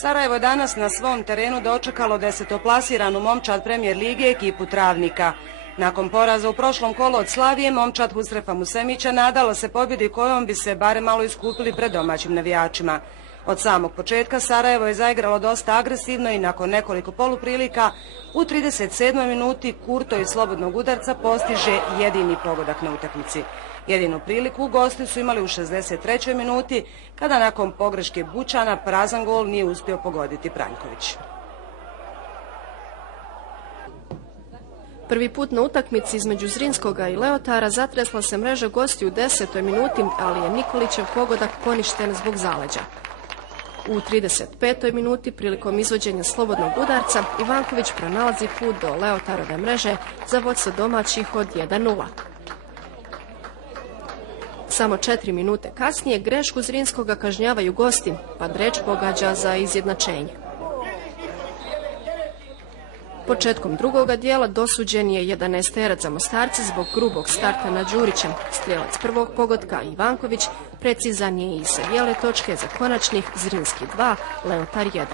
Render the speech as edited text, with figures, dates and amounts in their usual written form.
Sarajevo je danas na svom terenu dočekalo 10. momčad Premijer lige ekipu Travnika. Nakon poraza u prošlom kolu od Slavije, momčad Husrefa Musemića nadala se pobjedi kojom bi se barem malo iskupili pred domaćim navijačima. Od samog početka Sarajevo je zaigralo dosta agresivno i nakon nekoliko poluprilika u 37. minuti Kurto iz slobodnog udarca postiže jedini pogodak na utakmici. Jedinu priliku gosti su imali u 63. minuti kada nakon pogreške Bučana prazan gol nije uspio pogoditi Pranjković. Prvi put na utakmici između Zrinskoga i Leotara zatresla se mreža gosti u 10. minuti, ali je Nikolićev pogodak poništen zbog zaleđa. U 35. minuti prilikom izvođenja slobodnog udarca Ivanković pronalazi put do Leotarove mreže za vodstvo domaćih od 1:0. Samo 4 minute kasnije grešku Zrinskoga kažnjavaju gosti, pa Dreč pogađa za izjednačenje. Početkom drugoga dijela dosuđen je 11-terac za Mostarce zbog grubog starta nad Đurićem. Strijelac prvog pogotka Ivanković precizan je i sa bijele točke za konačnih Zrinski 2, Leotar 1.